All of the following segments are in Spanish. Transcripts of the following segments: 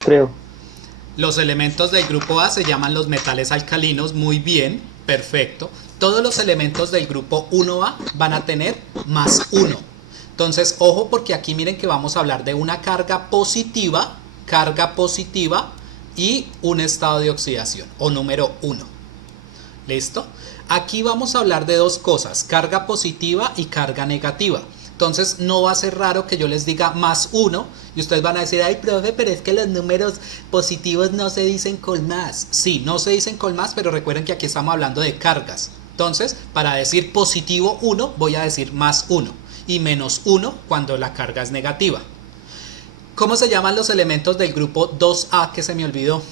creo. Los elementos del grupo A se llaman los metales alcalinos, muy bien, perfecto. Todos los elementos del grupo 1A van a tener más 1. Entonces, ojo porque aquí miren que vamos a hablar de una carga positiva y un estado de oxidación, o número 1. ¿Listo? Aquí vamos a hablar de dos cosas, carga positiva y carga negativa. Entonces no va a ser raro que yo les diga más 1 y ustedes van a decir, ay, profe, pero es que los números positivos no se dicen con más. Sí, no se dicen con más, pero recuerden que aquí estamos hablando de cargas. Entonces, para decir positivo 1, voy a decir más 1 y menos 1 cuando la carga es negativa. ¿Cómo se llaman los elementos del grupo 2A que se me olvidó?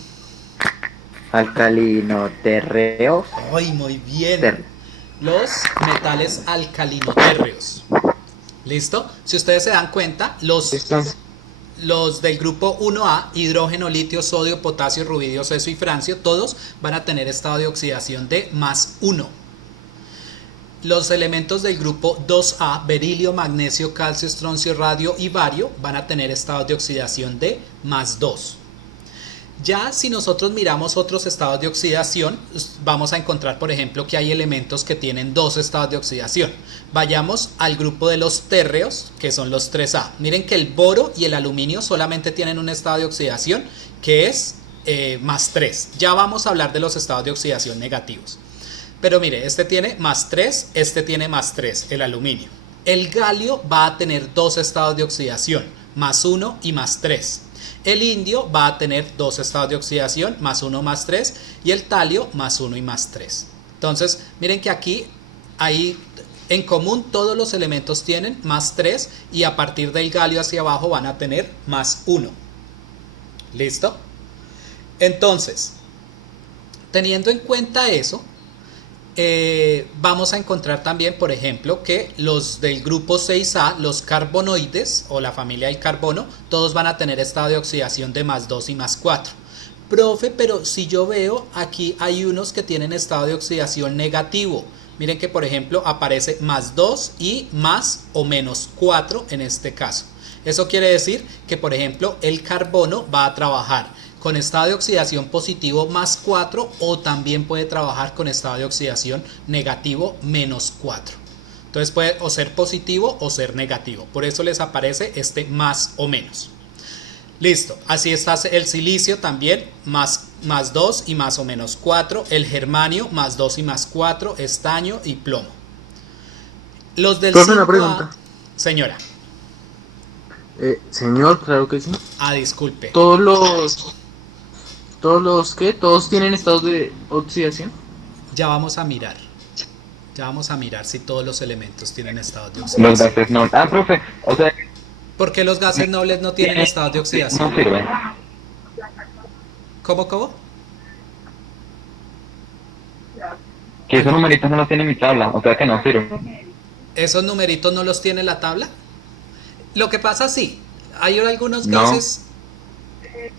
Alcalino terreos. Ay, muy bien. Los metales alcalinotérreos. ¿Listo? Si ustedes se dan cuenta, los del grupo 1A, hidrógeno, litio, sodio, potasio, rubidio, ceso y francio, todos van a tener estado de oxidación de más 1. Los elementos del grupo 2A, berilio, magnesio, calcio, estroncio, radio y bario, van a tener estado de oxidación de más 2. Ya si nosotros miramos otros estados de oxidación, vamos a encontrar, por ejemplo, que hay elementos que tienen dos estados de oxidación. Vayamos al grupo de los térreos, que son los 3A. Miren que el boro y el aluminio solamente tienen un estado de oxidación que es más 3. Ya vamos a hablar de los estados de oxidación negativos. Pero mire, este tiene más 3, este tiene más 3, el aluminio. El galio va a tener dos estados de oxidación, más 1 y más 3. El indio va a tener dos estados de oxidación, más 1 más 3, y el talio más 1 y más 3. Entonces, miren que aquí hay en común todos los elementos tienen más 3 y a partir del galio hacia abajo van a tener más 1. ¿Listo? Entonces, teniendo en cuenta eso, vamos a encontrar también, por ejemplo, que los del grupo 6A, los carbonoides o la familia del carbono, todos van a tener estado de oxidación de más 2 y más 4. Profe, pero si yo veo aquí hay unos que tienen estado de oxidación negativo. Miren que por ejemplo aparece más 2 y más o menos 4 en este caso. Eso quiere decir que por ejemplo el carbono va a trabajar con estado de oxidación positivo más 4 o también puede trabajar con estado de oxidación negativo menos 4. Entonces puede o ser positivo o ser negativo. Por eso les aparece este más o menos. Listo, así está el silicio también, más 2 y más o menos 4. El germanio, más 2 y más 4. Estaño y plomo. Los del Profe, una 5A, pregunta. señora. Señor, claro que sí. Disculpe. ¿Qué? ¿Todos tienen estados de oxidación? Ya vamos a mirar. Ya vamos a mirar si todos los elementos tienen estados de Los oxidación. gases no. Ah, profe, o sea, ¿Por qué los gases nobles no tienen estados de no oxidación? sirven. ¿Cómo? Que esos numeritos no los tiene mi tabla, o sea que no sirven. ¿Esos numeritos no los tiene la tabla? Lo que pasa sí, hay algunos No. gases,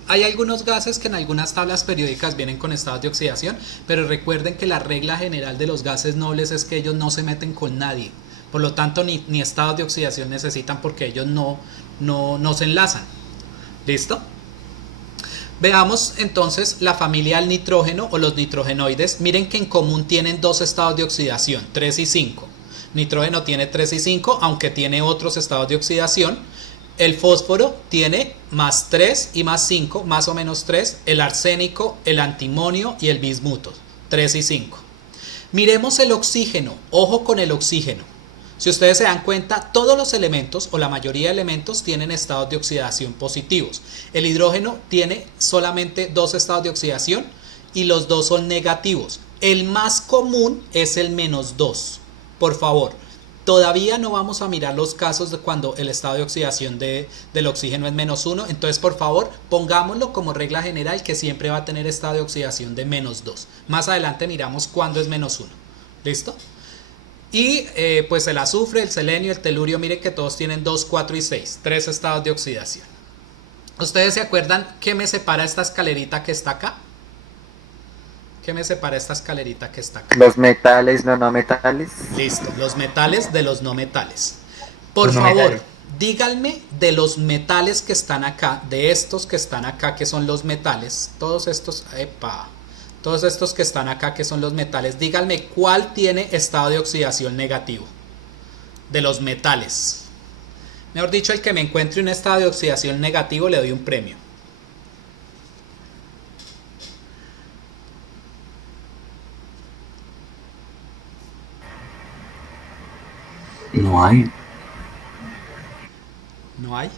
hay algunos gases que en algunas tablas periódicas vienen con estados de oxidación, pero recuerden que la regla general de los gases nobles es que ellos no se meten con nadie. Por lo tanto, ni estados de oxidación necesitan porque ellos no se enlazan. ¿Listo? Veamos entonces la familia del nitrógeno o los nitrogenoides. Miren que en común tienen dos estados de oxidación, 3 y 5. Nitrógeno tiene 3 y 5, aunque tiene otros estados de oxidación. El fósforo tiene más 3 y más 5, más o menos 3. El arsénico, el antimonio y el bismuto, 3 y 5. Miremos el oxígeno, ojo con el oxígeno. Si ustedes se dan cuenta, todos los elementos o la mayoría de elementos tienen estados de oxidación positivos. El hidrógeno tiene solamente dos estados de oxidación y los dos son negativos. El más común es el menos 2. Por favor, todavía no vamos a mirar los casos de cuando el estado de oxidación del oxígeno es menos 1. Entonces, por favor, pongámoslo como regla general que siempre va a tener estado de oxidación de menos 2. Más adelante miramos cuándo es menos 1. ¿Listo? Y pues el azufre, el selenio, el telurio, miren que todos tienen 2, 4 y 6, 3 estados de oxidación. ¿Ustedes se acuerdan qué me separa esta escalerita que está acá? ¿Qué me separa esta escalerita que está acá? Los metales, no metales. Listo, los metales de los no metales. Por Los no favor, metales. díganme de los metales que están acá, de estos que están acá, que son los metales, todos estos, todos estos que están acá, que son los metales, díganme cuál tiene estado de oxidación negativo, de los metales. Mejor dicho, el que me encuentre un estado de oxidación negativo le doy un premio. No hay. No hay.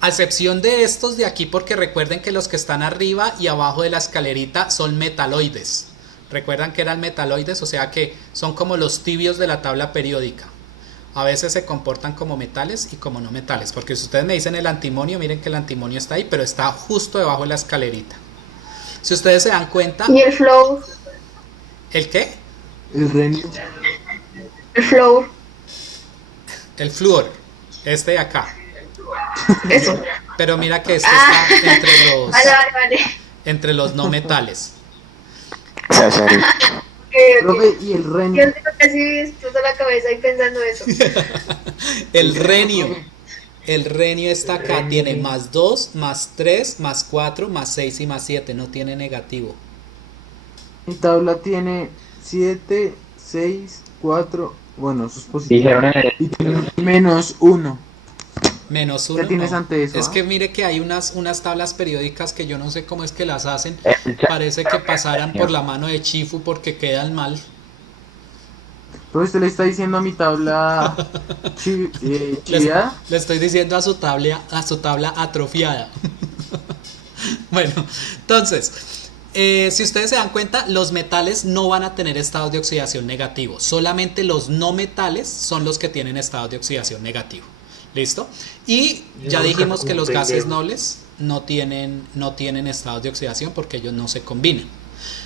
A excepción de estos de aquí, porque recuerden que los que están arriba y abajo de la escalerita son metaloides. Recuerdan que eran metaloides, o sea que son como los tibios de la tabla periódica. A veces se comportan como metales y como no metales. Porque si ustedes me dicen el antimonio, miren que el antimonio está ahí, pero está justo debajo de la escalerita. Si ustedes se dan cuenta... ¿Y el flow? ¿El qué? El renio. El flow. El flúor. Este de acá. Eso. Pero mira que este está Vale. entre los no metales. Profe, y el renio. Dios mío, casi explota la cabeza ahí pensando eso. El renio. El renio está acá. Tiene más 2, más 3, más 4, más 6 y más 7. No tiene negativo. Mi tabla tiene 7, 6, 4. Bueno, eso es positivo. Dijeron en el... Y tiene menos 1. Menos 1. ¿Qué tienes no. ante eso? Es que mire que hay unas tablas periódicas que yo no sé cómo es que las hacen. el chat. Parece que pasaran por la mano de Chifu porque quedan mal. Pero usted le está diciendo a mi tabla chiviada. Le estoy diciendo a su tabla atrofiada. Bueno, entonces, si ustedes se dan cuenta, los metales no van a tener estados de oxidación negativo. Solamente los no metales son los que tienen estados de oxidación negativo. ¿Listo? Y ya dijimos que los gases nobles no tienen estados de oxidación porque ellos no se combinan.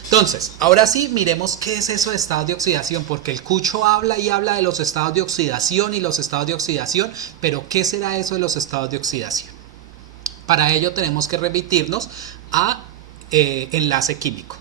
Entonces, ahora sí, miremos qué es eso de estados de oxidación, porque el Cucho habla y habla de los estados de oxidación y los estados de oxidación, pero ¿qué será eso de los estados de oxidación? Para ello tenemos que remitirnos a enlace químico.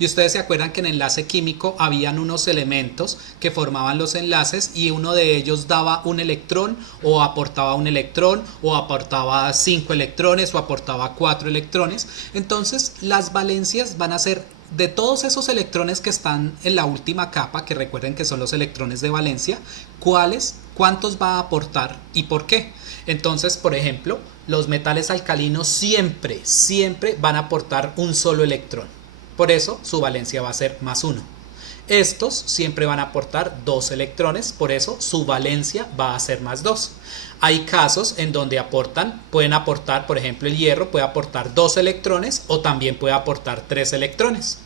Y ustedes se acuerdan que en enlace químico habían unos elementos que formaban los enlaces y uno de ellos daba un electrón o aportaba un electrón o aportaba 5 electrones o aportaba 4 electrones. Entonces las valencias van a ser de todos esos electrones que están en la última capa, que recuerden que son los electrones de valencia, cuántos va a aportar y por qué. Entonces, por ejemplo, los metales alcalinos siempre van a aportar un solo electrón. Por eso su valencia va a ser más 1. Estos siempre van a aportar 2 electrones, por eso su valencia va a ser más 2. Hay casos en donde pueden aportar, por ejemplo el hierro puede aportar 2 electrones o también puede aportar 3 electrones.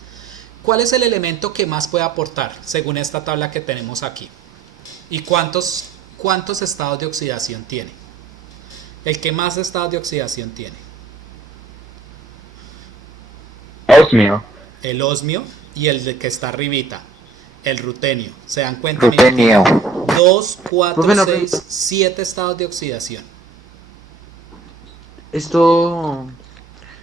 ¿Cuál es el elemento que más puede aportar según esta tabla que tenemos aquí? ¿Y cuántos estados de oxidación tiene? El que más estados de oxidación tiene. Osmio. El osmio y el que está arribita, el rutenio. ¿Se dan cuenta? Rutenio. 2, 4, Profe, no, 6, 7 estados de oxidación. Esto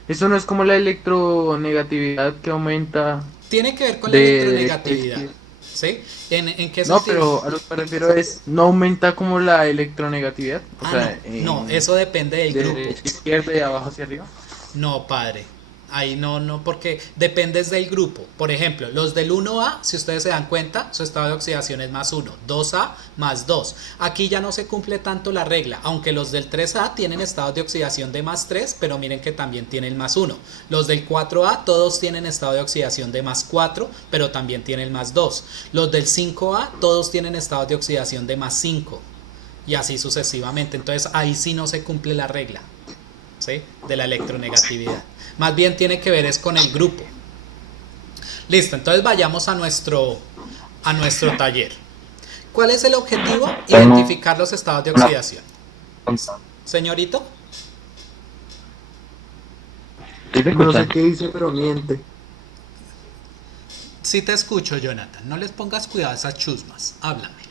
no es como la electronegatividad que aumenta. Tiene que ver con la electronegatividad. ¿Sí? ¿En qué sentido? No, pero a lo que me refiero es, no aumenta como la electronegatividad. O sea, no, eso depende del de grupo. izquierda y abajo hacia arriba. No, padre. Ahí no, porque dependes del grupo. Por ejemplo, los del 1A, si ustedes se dan cuenta, su estado de oxidación es más 1. 2A más 2. Aquí ya no se cumple tanto la regla, aunque los del 3A tienen estados de oxidación de más 3, pero miren que también tienen más 1. Los del 4A todos tienen estado de oxidación de más 4, pero también tienen más 2. Los del 5A todos tienen estado de oxidación de más 5. Y así sucesivamente. Entonces ahí sí no se cumple la regla, ¿sí?, de la electronegatividad. Más bien tiene que ver es con el grupo. Listo, entonces vayamos a nuestro taller. ¿Cuál es el objetivo? Identificar los estados de oxidación. Señorito. ¿Sí te No sé escuchan? qué dice, pero miente. Sí te escucho, Jonathan. No les pongas cuidado a esas chusmas. Háblame.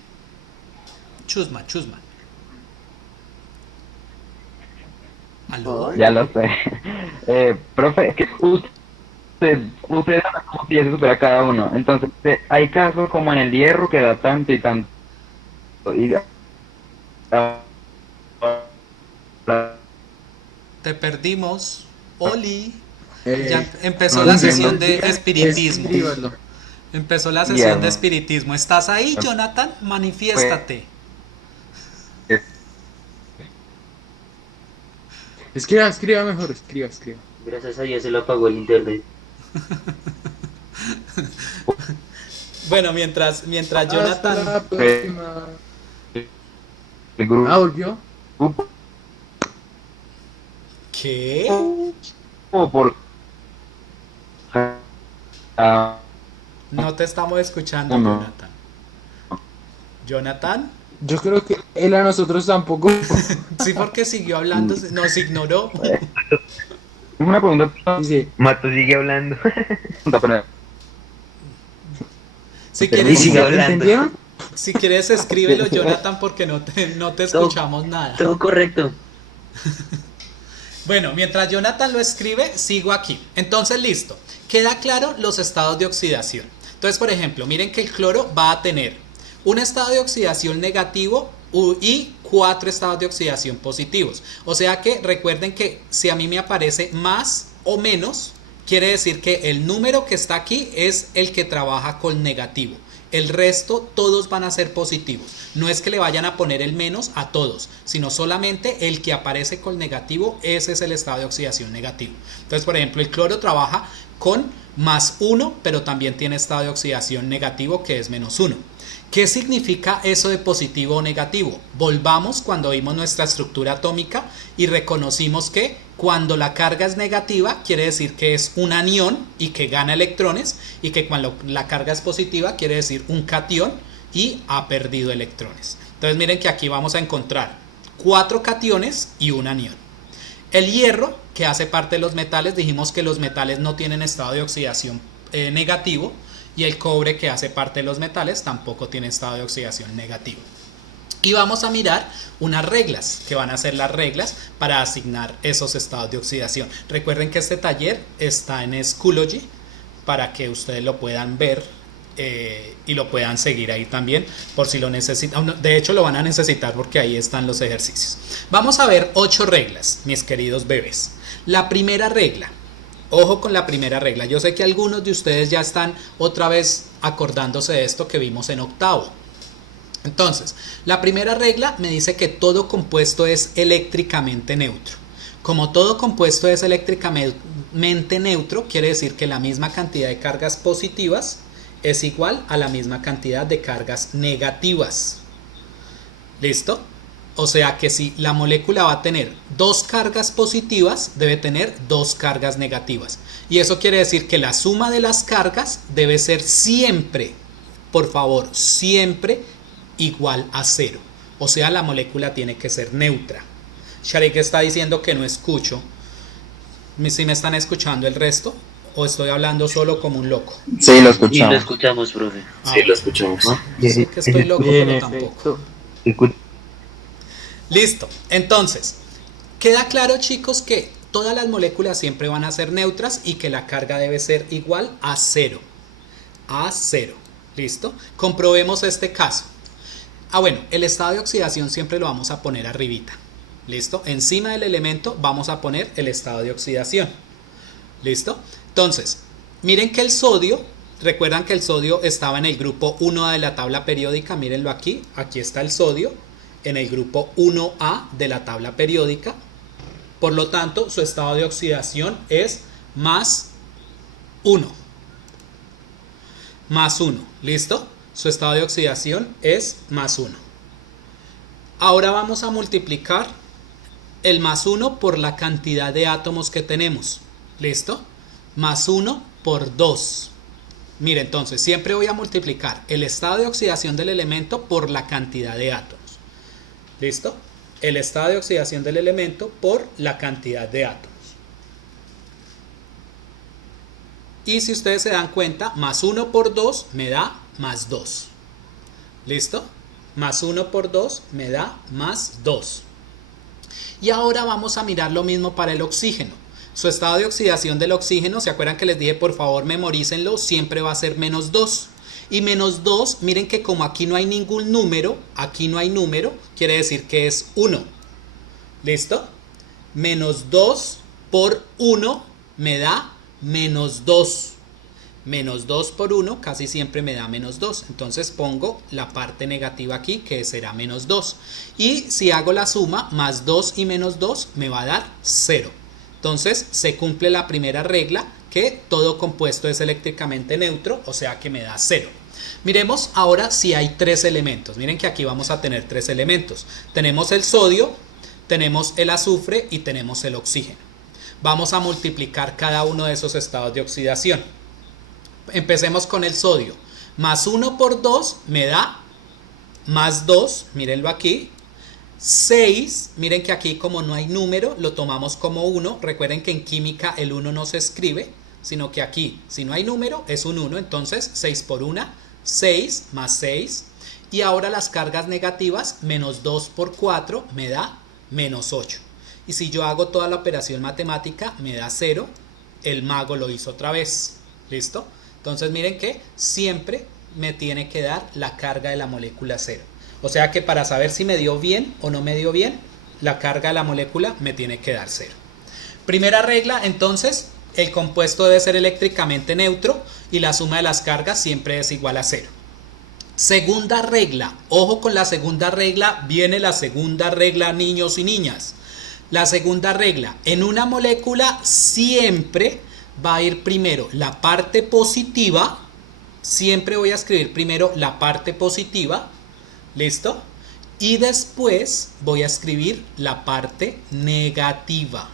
Chusma. ¿Aló? Ya lo sé. Profe, es que usted habla como si ya se supera cada uno. Entonces, hay casos como en el hierro que da tanto y tanto. Y Te perdimos. Oli. Eh, Ya empezó no la entiendo. sesión de espiritismo. Escríbalo. Empezó la sesión de no. espiritismo. ¿Estás ahí, Jonathan? Manifiéstate. Escriba mejor, escriba. Gracias a Dios se lo apagó el internet. Bueno, mientras Hasta Jonathan. la próxima. El grupo ¿Volvió? ¿Qué? por No te estamos escuchando, No. Jonathan. ¿Jonathan? Yo creo que él a nosotros tampoco. Sí, porque siguió hablando, nos ignoró. una pregunta. Dice, Mato sigue hablando. Pero Si Y quieres, sigue hablando. ¿entendieron? si quieres escríbelo, Jonathan, porque no te escuchamos nada. Todo correcto. Bueno, mientras Jonathan lo escribe, sigo aquí. Entonces, listo. Queda claro los estados de oxidación. Entonces, por ejemplo, miren que el cloro va a tener un estado de oxidación negativo y 4 estados de oxidación positivos. O sea que recuerden que si a mí me aparece más o menos, quiere decir que el número que está aquí es el que trabaja con negativo. El resto todos van a ser positivos. No es que le vayan a poner el menos a todos, sino solamente el que aparece con negativo, ese es el estado de oxidación negativo. Entonces, por ejemplo, el cloro trabaja con más 1, pero también tiene estado de oxidación negativo que es menos 1. ¿Qué significa eso de positivo o negativo? Volvamos cuando vimos nuestra estructura atómica y reconocimos que cuando la carga es negativa quiere decir que es un anión y que gana electrones, y que cuando la carga es positiva quiere decir un catión y ha perdido electrones. Entonces miren que aquí vamos a encontrar 4 cationes y un anión. El hierro, que hace parte de los metales, dijimos que los metales no tienen estado de oxidación negativo, y el cobre, que hace parte de los metales, tampoco tiene estado de oxidación negativo. Y vamos a mirar unas reglas, que van a ser las reglas para asignar esos estados de oxidación. Recuerden que este taller está en Schoology para que ustedes lo puedan ver y lo puedan seguir ahí también por si lo necesitan. De hecho lo van a necesitar porque ahí están los ejercicios. Vamos a ver 8 reglas, mis queridos bebés. La primera regla. Ojo con la primera regla. Yo sé que algunos de ustedes ya están otra vez acordándose de esto que vimos en octavo. Entonces, la primera regla me dice que todo compuesto es eléctricamente neutro. Como todo compuesto es eléctricamente neutro, quiere decir que la misma cantidad de cargas positivas es igual a la misma cantidad de cargas negativas. ¿Listo? O sea que si la molécula va a tener 2 cargas positivas, debe tener 2 cargas negativas. Y eso quiere decir que la suma de las cargas debe ser siempre, por favor, siempre igual a 0. O sea, la molécula tiene que ser neutra. Sharik está diciendo que no escucho. ¿Sí me están escuchando el resto? ¿O estoy hablando solo como un loco? sí, lo Y lo escuchamos. escuchamos, profe. Sí, lo escuchamos. Sé que estoy loco, En pero tampoco. efecto. Listo, entonces, queda claro, chicos, que todas las moléculas siempre van a ser neutras y que la carga debe ser igual a 0. A 0. ¿Listo? Comprobemos este caso. Bueno, el estado de oxidación siempre lo vamos a poner arribita. ¿Listo? Encima del elemento vamos a poner el estado de oxidación. ¿Listo? Entonces, miren que el sodio, recuerdan que el sodio estaba en el grupo 1A de la tabla periódica, mírenlo aquí, aquí está el sodio en el grupo 1A de la tabla periódica. Por lo tanto, su estado de oxidación es más 1. Más 1, ¿listo? Su estado de oxidación es más 1. Ahora vamos a multiplicar el más 1 por la cantidad de átomos que tenemos. ¿Listo? Más 1 por 2. Mire, entonces, siempre voy a multiplicar el estado de oxidación del elemento por la cantidad de átomos. ¿Listo? El estado de oxidación del elemento por la cantidad de átomos. Y si ustedes se dan cuenta, más 1 por 2 me da más 2. ¿Listo? Más 1 por 2 me da más 2. Y ahora vamos a mirar lo mismo para el oxígeno. Su estado de oxidación del oxígeno, ¿se acuerdan que les dije por favor memorícenlo? Siempre va a ser menos 2. Y menos 2, miren que como aquí no hay ningún número, aquí no hay número, quiere decir que es 1. ¿Listo? Menos 2 por 1 me da menos 2. Menos 2 por 1 casi siempre me da menos 2. Entonces pongo la parte negativa aquí, que será menos 2. Y si hago la suma, más 2 y menos 2 me va a dar 0. Entonces se cumple la primera regla, que todo compuesto es eléctricamente neutro, o sea que me da 0. Miremos ahora si hay tres elementos. Miren que aquí vamos a tener tres elementos. Tenemos el sodio, tenemos el azufre y tenemos el oxígeno. Vamos a multiplicar cada uno de esos estados de oxidación. Empecemos con el sodio. Más 1 por 2 me da más 2, mírenlo aquí. 6, miren que aquí como no hay número, lo tomamos como 1. Recuerden que en química el 1 no se escribe, sino que aquí, si no hay número, es un 1. Entonces 6 por 1, 6 más 6. Y ahora las cargas negativas, menos 2 por 4 me da menos 8. Y si yo hago toda la operación matemática, me da 0. El mago lo hizo otra vez. ¿Listo? Entonces miren que siempre me tiene que dar la carga de la molécula 0. O sea que para saber si me dio bien o no me dio bien, la carga de la molécula me tiene que dar 0. Primera regla, entonces, el compuesto debe ser eléctricamente neutro y la suma de las cargas siempre es igual a 0. Segunda regla, ojo con la segunda regla, viene la segunda regla, niños y niñas. La segunda regla, en una molécula siempre va a ir primero la parte positiva, siempre voy a escribir primero la parte positiva, ¿listo? Y después voy a escribir la parte negativa.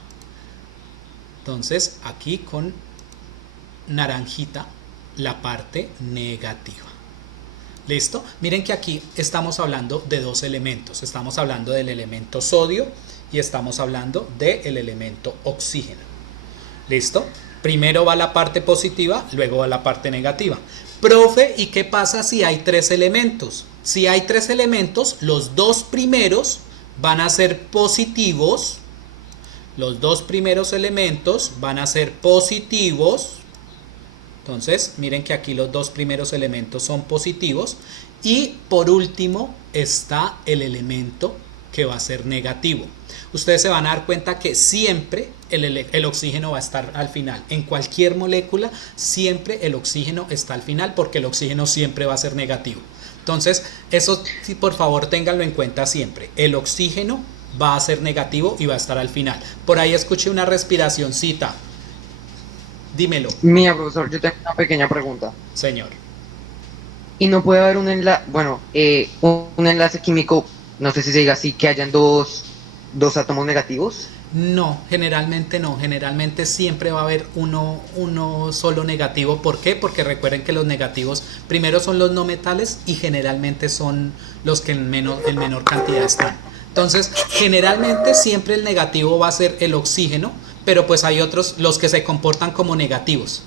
Entonces aquí con naranjita la parte negativa. ¿Listo? Miren que aquí estamos hablando de dos elementos. Estamos hablando del elemento sodio y estamos hablando del elemento oxígeno. ¿Listo? Primero va la parte positiva, luego va la parte negativa. Profe, ¿y qué pasa si hay tres elementos? Si hay tres elementos, los dos primeros van a ser positivos. Los dos primeros elementos van a ser positivos. Entonces, miren que aquí los dos primeros elementos son positivos. Y por último está el elemento que va a ser negativo. Ustedes se van a dar cuenta que siempre el oxígeno va a estar al final. En cualquier molécula siempre el oxígeno está al final porque el oxígeno siempre va a ser negativo. Entonces, eso sí, por favor ténganlo en cuenta siempre. El oxígeno va a ser negativo y va a estar al final. Por ahí escuché una respiracioncita. Dímelo. Mira, profesor, yo tengo una pequeña pregunta. Señor. Y no puede haber un enlace, un enlace químico, no sé si se diga así, que hayan dos átomos negativos. No, generalmente no. Generalmente siempre va a haber uno solo negativo. ¿Por qué? Porque recuerden que los negativos primero son los no metales y generalmente son los que en menor cantidad están. Entonces, generalmente siempre el negativo va a ser el oxígeno, pero pues hay otros, los que se comportan como negativos.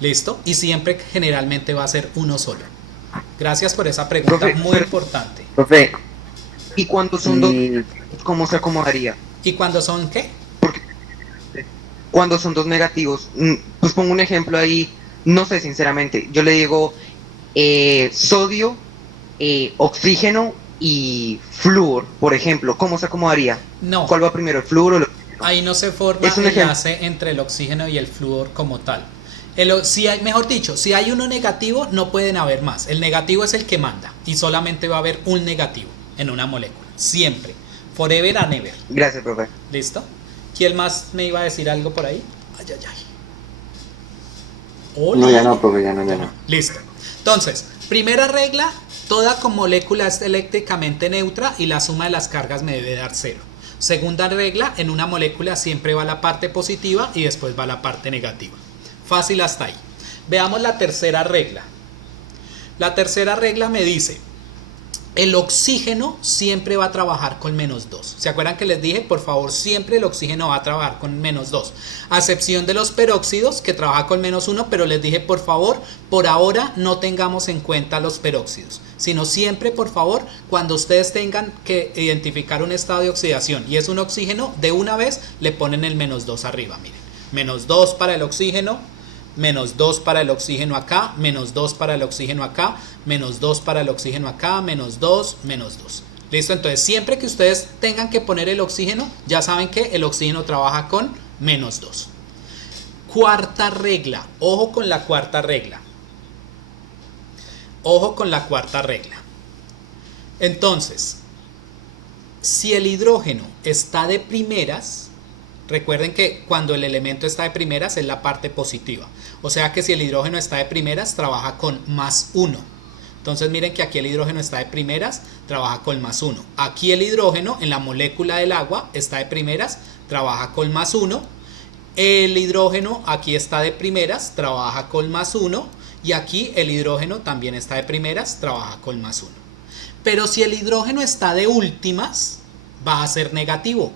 ¿Listo? Y siempre generalmente va a ser uno solo. Gracias por esa pregunta, Profe, muy importante. Profe, ¿y cuando son dos, cómo se acomodaría? ¿Y cuando son qué? Porque cuando son dos negativos, pues pongo un ejemplo ahí, no sé sinceramente, yo le digo sodio, oxígeno y flúor, por ejemplo, ¿cómo se acomodaría? No. ¿Cuál va primero, el flúor o el oxígeno? Ahí no se forma Es un enlace entre el oxígeno y el flúor como tal. Si hay uno negativo, no pueden haber más. El negativo es el que manda y solamente va a haber un negativo en una molécula. Siempre. Forever and ever. Gracias, profe. ¿Listo? ¿Quién más me iba a decir algo por ahí? Ay, ay, ay. Hola. No, ya no, profe, ya no. Listo. Entonces, primera regla, toda molécula es eléctricamente neutra y la suma de las cargas me debe dar 0. Segunda regla, en una molécula siempre va la parte positiva y después va la parte negativa. Fácil hasta ahí. Veamos la tercera regla. La tercera regla me dice, el oxígeno siempre va a trabajar con menos 2. ¿Se acuerdan que les dije? Por favor, siempre el oxígeno va a trabajar con menos 2. A excepción de los peróxidos, que trabaja con menos 1, pero les dije, por favor, por ahora no tengamos en cuenta los peróxidos, sino siempre, por favor, cuando ustedes tengan que identificar un estado de oxidación y es un oxígeno, de una vez le ponen el menos 2 arriba, miren. Menos 2 para el oxígeno, menos 2 para el oxígeno acá, menos 2 para el oxígeno acá, menos 2 para el oxígeno acá, menos 2, menos 2. ¿Listo? Entonces siempre que ustedes tengan que poner el oxígeno, ya saben que el oxígeno trabaja con -2. Cuarta regla, ojo con la cuarta regla. Ojo con la cuarta regla. Entonces, si el hidrógeno está de primeras, recuerden que cuando el elemento está de primeras es la parte positiva. O sea que si el hidrógeno está de primeras, trabaja con +1. Entonces miren que aquí el hidrógeno está de primeras, trabaja con +1. Aquí el hidrógeno en la molécula del agua está de primeras, trabaja con +1. El hidrógeno aquí está de primeras, trabaja con +1. Y aquí el hidrógeno también está de primeras, trabaja con +1. Pero si el hidrógeno está de últimas, va a ser negativo.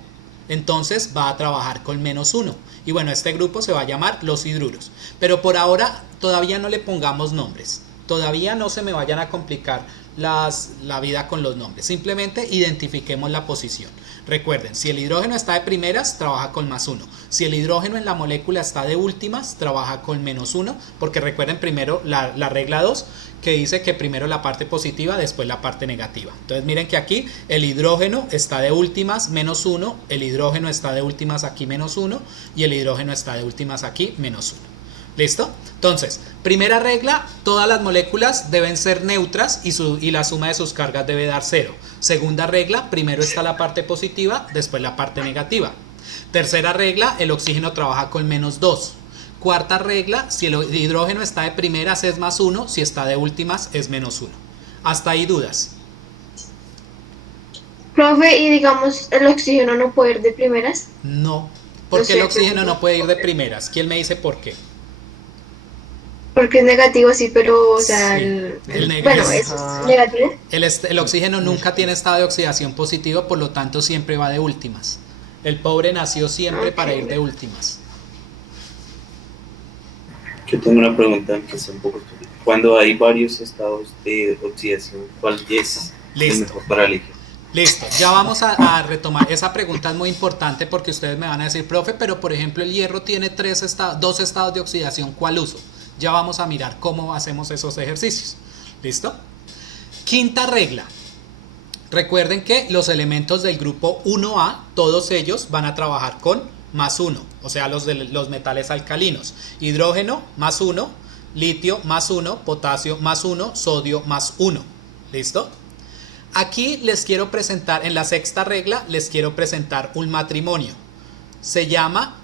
Entonces va a trabajar con -1. Y bueno, este grupo se va a llamar los hidruros. Pero por ahora todavía no le pongamos nombres. Todavía no se me vayan a complicar la vida con los nombres. Simplemente identifiquemos la posición. Recuerden, si el hidrógeno está de primeras, trabaja con +1. Si el hidrógeno en la molécula está de últimas, trabaja con -1. Porque recuerden primero la regla 2, que dice que primero la parte positiva, después la parte negativa. Entonces miren que aquí el hidrógeno está de últimas, -1. El hidrógeno está de últimas aquí, -1. Y el hidrógeno está de últimas aquí, -1. ¿Listo? Entonces, primera regla, todas las moléculas deben ser neutras y la suma de sus cargas debe dar 0. Segunda regla, primero está la parte positiva, después la parte negativa. Tercera regla, el oxígeno trabaja con -2. Cuarta regla, si el hidrógeno está de primeras es +1, si está de últimas es -1. Hasta ahí dudas. Profe, y digamos, el oxígeno no puede ir de primeras. No. ¿Por qué el oxígeno no puede ir de primeras? ¿Quién me dice por qué? Porque es negativo, sí, pero, o sea, Sí, bueno, eso es negativo. El oxígeno nunca tiene estado de oxidación positivo, por lo tanto siempre va de últimas. El pobre nació siempre para ir de últimas. Yo tengo una pregunta que es un poco estúpida. Cuando hay varios estados de oxidación, ¿cuál es el mejor para elegir? Listo, ya vamos a retomar. Esa pregunta es muy importante porque ustedes me van a decir, profe, pero por ejemplo el hierro tiene 2 estados de oxidación, ¿cuál uso? Ya vamos a mirar cómo hacemos esos ejercicios. ¿Listo? Quinta regla. Recuerden que los elementos del grupo 1A, todos ellos van a trabajar con +1, o sea, los metales alcalinos. Hidrógeno +1, litio +1, potasio +1, sodio +1. ¿Listo? Aquí les quiero presentar, en la sexta regla, les quiero presentar un matrimonio. Se llama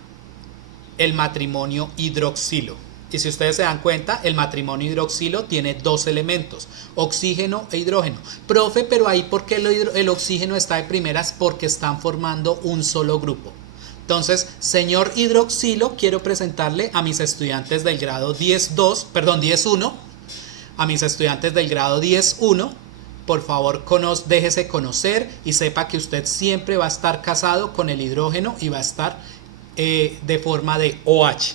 el matrimonio hidroxilo. Y si ustedes se dan cuenta, el matrimonio hidroxilo tiene 2 elementos, oxígeno e hidrógeno. Profe, pero ahí ¿por qué el oxígeno está de primeras? Porque están formando un solo grupo. Entonces, señor hidroxilo, quiero presentarle a mis estudiantes del grado 10.1, a mis estudiantes del grado 10.1, por favor, déjese conocer y sepa que usted siempre va a estar casado con el hidrógeno y va a estar de forma de OH.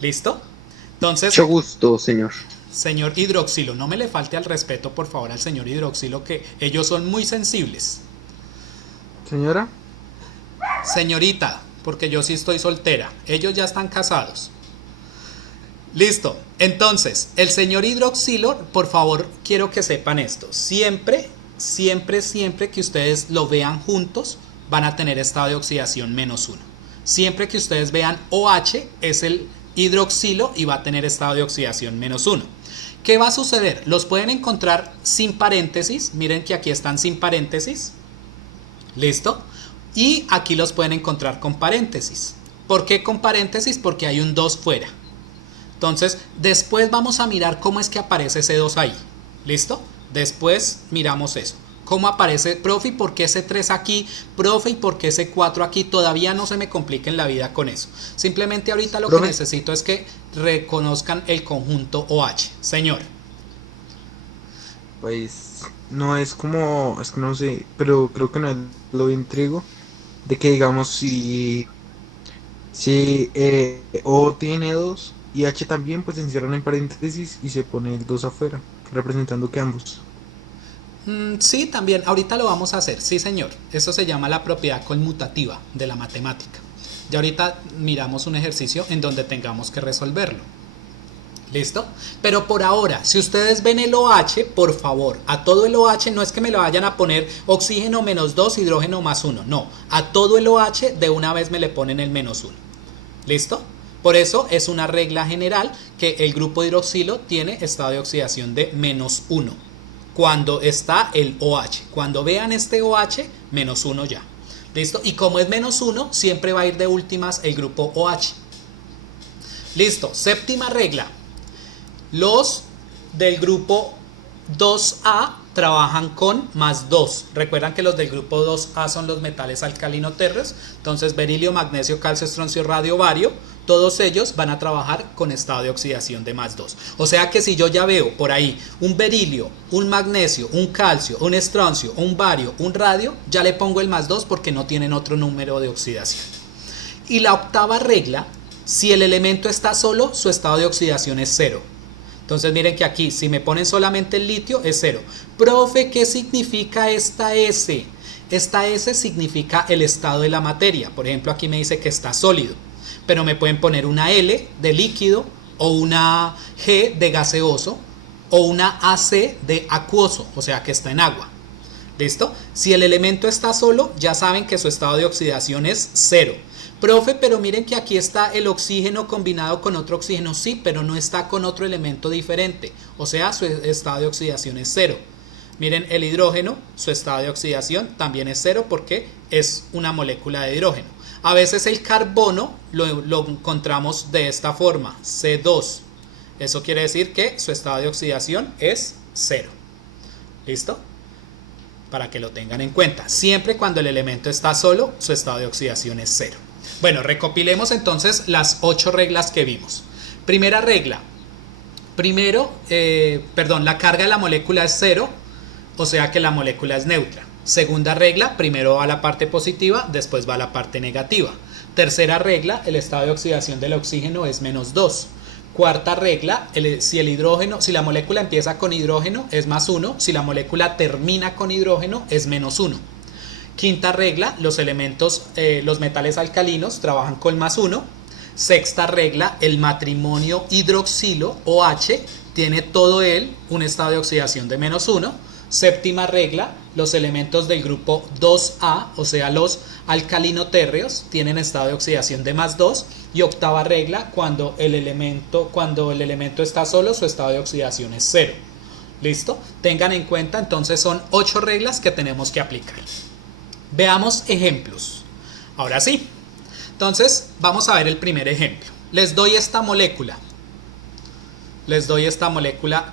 ¿Listo? Entonces, Mucho gusto, señor. señor hidroxilo, no me le falte al respeto, por favor, al señor hidroxilo, que ellos son muy sensibles. Señora, Señorita, porque yo sí estoy soltera, ellos ya están casados. Listo, entonces, el señor hidroxilo, por favor, quiero que sepan esto. Siempre que ustedes lo vean juntos, van a tener estado de oxidación -1. Siempre que ustedes vean OH, es el hidroxilo y va a tener estado de oxidación -1. ¿Qué va a suceder? Los pueden encontrar sin paréntesis. Miren que aquí están sin paréntesis. ¿Listo? Y aquí los pueden encontrar con paréntesis. ¿Por qué con paréntesis? Porque hay un 2 fuera. Entonces, después vamos a mirar cómo es que aparece ese 2 ahí. ¿Listo? Después miramos eso. ¿Cómo aparece? Profe, ¿y por qué ese 3 aquí? Profe, ¿y por qué ese 4 aquí? Todavía no se me compliquen la vida con eso. Simplemente ahorita lo que necesito es que reconozcan el conjunto OH. Señor. pues no es como, es que no sé, pero creo que no es lo intrigo de que digamos si O tiene 2 y H también, pues se encierran en paréntesis y se pone el 2 afuera, representando que ambos. Sí, también, ahorita lo vamos a hacer, sí señor. Eso se llama la propiedad conmutativa de la matemática. Ya ahorita miramos un ejercicio en donde tengamos que resolverlo. ¿Listo? Pero por ahora, si ustedes ven el OH, por favor, a todo el OH no es que me lo vayan a poner oxígeno -2, hidrógeno +1. No, a todo el OH de una vez me le ponen el -1. ¿Listo? Por eso es una regla general que el grupo hidroxilo tiene estado de oxidación de -1. Cuando está el OH. Cuando vean este OH, -1 ya. ¿Listo? Y como es -1, siempre va a ir de últimas el grupo OH. Listo. Séptima regla. Los del grupo 2A trabajan con +2. Recuerdan que los del grupo 2A son los metales alcalino-térreos. Entonces, berilio, magnesio, calcio, estroncio, radio, bario. Todos ellos van a trabajar con estado de oxidación de +2. O sea que si yo ya veo por ahí un berilio, un magnesio, un calcio, un estroncio, un bario, un radio, ya le pongo el +2 porque no tienen otro número de oxidación. Y la octava regla, si el elemento está solo, su estado de oxidación es 0. Entonces miren que aquí, si me ponen solamente el litio, es 0. Profe, ¿qué significa esta S? Esta S significa el estado de la materia. Por ejemplo, aquí me dice que está sólido. Pero me pueden poner una L de líquido, o una G de gaseoso, o una AC de acuoso, o sea que está en agua. ¿Listo? Si el elemento está solo, ya saben que su estado de oxidación es 0. Profe, pero miren que aquí está el oxígeno combinado con otro oxígeno. Sí, pero no está con otro elemento diferente. O sea, su estado de oxidación es 0. Miren, el hidrógeno, su estado de oxidación también es 0 porque es una molécula de hidrógeno. A veces el carbono lo encontramos de esta forma, C2. Eso quiere decir que su estado de oxidación es 0. ¿Listo? Para que lo tengan en cuenta. Siempre cuando el elemento está solo, su estado de oxidación es 0. Bueno, recopilemos entonces las 8 reglas que vimos. Primera regla. La carga de la molécula es 0, o sea que la molécula es neutra. Segunda regla, primero va la parte positiva, después va la parte negativa. Tercera regla, el estado de oxidación del oxígeno es -2. Cuarta regla, si la molécula empieza con hidrógeno es +1, si la molécula termina con hidrógeno es -1. Quinta regla, los metales alcalinos trabajan con +1. Sexta regla, el matrimonio hidroxilo OH tiene todo él un estado de oxidación de -1. Séptima regla, los elementos del grupo 2A, o sea los alcalino-térreos, tienen estado de oxidación de +2. Y octava regla, cuando el elemento está solo, su estado de oxidación es 0. ¿Listo? Tengan en cuenta, entonces son 8 reglas que tenemos que aplicar. Veamos ejemplos. Ahora sí. Entonces, vamos a ver el primer ejemplo. Les doy esta molécula